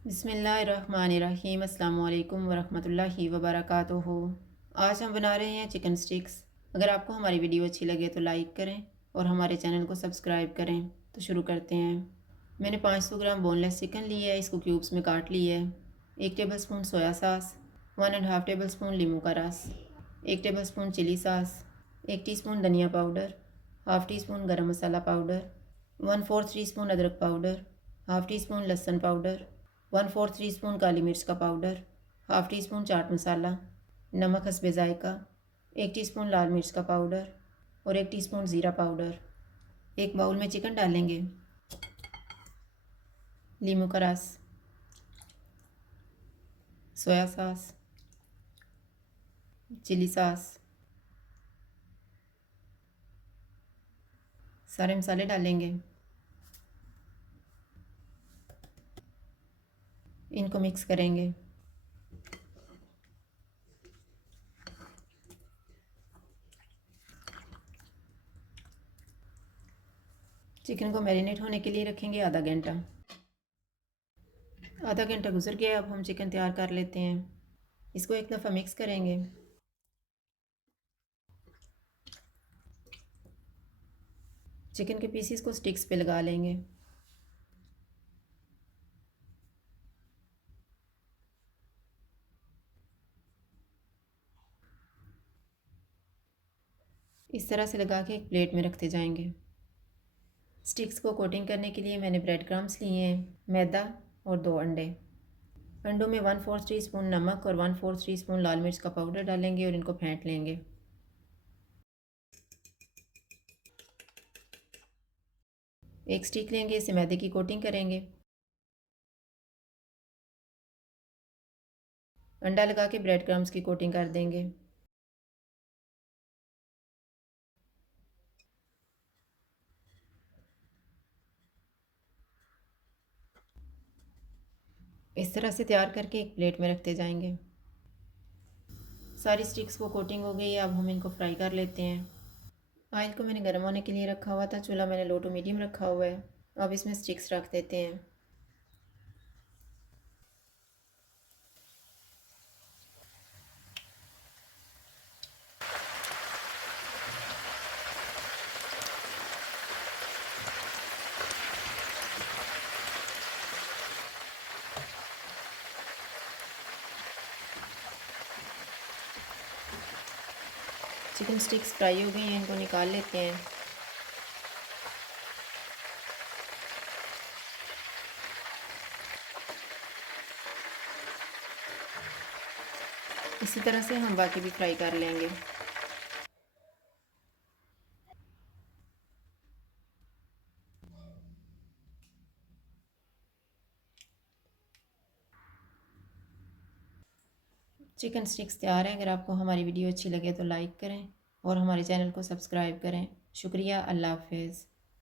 बिस्मिल्लाहिर्रहमानिर्रहीम। अस्सलाम वालेकुम वरहमतुल्लाहि वबरकातुहू। आज हम बना रहे हैं चिकन स्टिक्स। अगर आपको हमारी वीडियो अच्छी लगे तो लाइक करें और हमारे चैनल को सब्सक्राइब करें। तो शुरू करते हैं। मैंने 500 ग्राम बोनलेस चिकन लिया है, इसको क्यूब्स में काट लिया है। 1 tablespoon soya sauce, 1.5 tablespoon लीमू का रस, 1 tablespoon chilli sauce, 1 teaspoon धनिया powder, half teaspoon garam masala powder, 1/4 teaspoon अदरक पाउडर, हाफ़ टी स्पून लहसुन पाउडर, 1/4 टी स्पून काली मिर्च का powder, half teaspoon chaat masala, नमक हस्बे ज़ायका, 1 टीस्पून लाल मिर्च का पाउडर और 1 टीस्पून ज़ीरा पाउडर। एक बाउल में चिकन डालेंगे, लीमू का रस, सोया सॉस, चिली सॉस, सारे मसाले डालेंगे। इनको मिक्स करेंगे। चिकन को मैरिनेट होने के लिए रखेंगे आधा घंटा। आधा घंटा गुजर गया, अब हम चिकन तैयार कर लेते हैं। इसको एक दफ़ा मिक्स करेंगे। चिकन के पीसीस को स्टिक्स पे लगा लेंगे। इस तरह से लगा के एक प्लेट में रखते जाएंगे। स्टिक्स को कोटिंग करने के लिए मैंने ब्रेड क्रम्स लिए हैं, मैदा और 2 अंडे। अंडों में 1/4 टी स्पून नमक और 1/4 टी स्पून लाल मिर्च का पाउडर डालेंगे और इनको फेंट लेंगे। एक स्टिक लेंगे, इसे मैदे की कोटिंग करेंगे। अंडा लगा के ब्रेड क्रम्स की कोटिंग कर देंगे। इस तरह से तैयार करके एक प्लेट में रखते जाएंगे। सारी स्टिक्स को कोटिंग हो गई है, अब हम इनको फ्राई कर लेते हैं। ऑयल को मैंने गर्म होने के लिए रखा हुआ था, चूल्हा मैंने लो टू मीडियम रखा हुआ है। अब इसमें स्टिक्स रख देते हैं। चिकन स्टिक्स फ्राई हो गई हैं, इनको निकाल लेते हैं। इसी तरह से हम बाकी भी फ्राई कर लेंगे। चिकन स्टिक्स तैयार हैं। अगर आपको हमारी वीडियो अच्छी लगे तो लाइक करें और हमारे चैनल को सब्सक्राइब करें। शुक्रिया। अल्लाह हाफ़िज़।